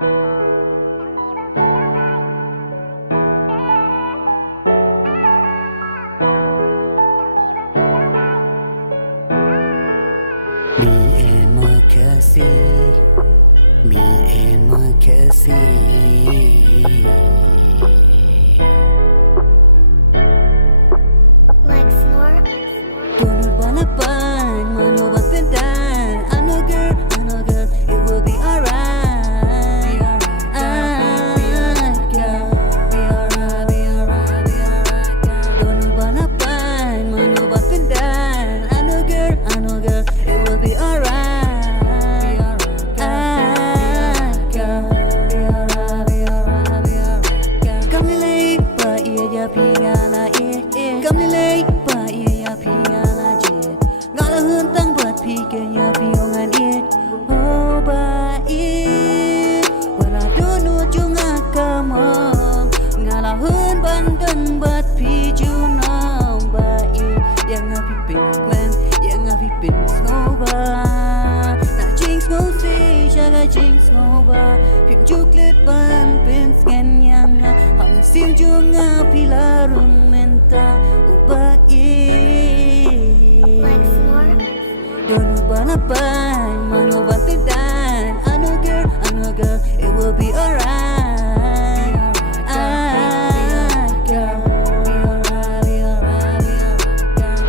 Me and my Cassie, me and my Cassie. Like more. Tunod balapan, manuwag pindan. I know girl, it will be alright. Tunod balapan, manuwag pindan. I know girl, it will be alright. Kami lay pa iya pingala kami lay pa iya pingala jet ngala hun tang buat pikir ya piongan it oh ba it wala dunu junga kamong ngala hun bandan buat piju nom ba it yang ngapipin klan yang ngapipin snoba na jinx no say shaga jinx no ba pim juklet ban pin scan yang hang sim junga pilarung menta uba Like more. don't balapan manubat pindan I know girl it will be alright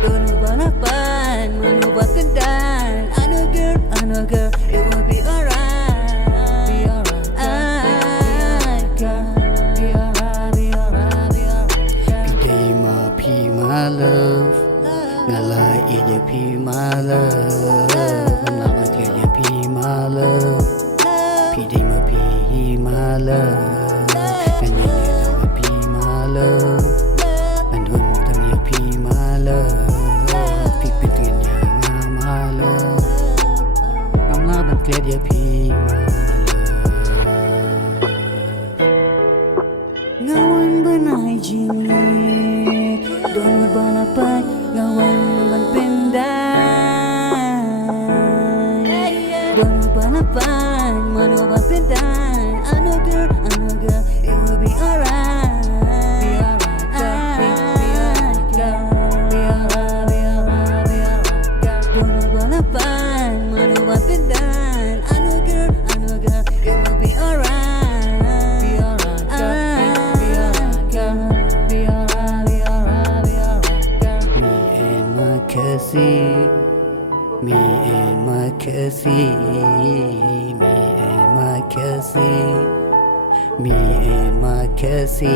don't balapan manubat pindan I know girl it will be alright love ngala iya pi my love ngala tiya pi my love pi dei ma pi my love ngani ma pi my love andun tam ya pi my love pi pi tiya nga my love ngamla ban tiya ya pi my love ngawan banai jini Don't balapan ngawan ban pindan Don't balapan manubat pindan I know girl it will be alright Don't balapan manubat pindan I know girl it will be alright Me and my Cassie, me and my Cassie, me and my Cassie.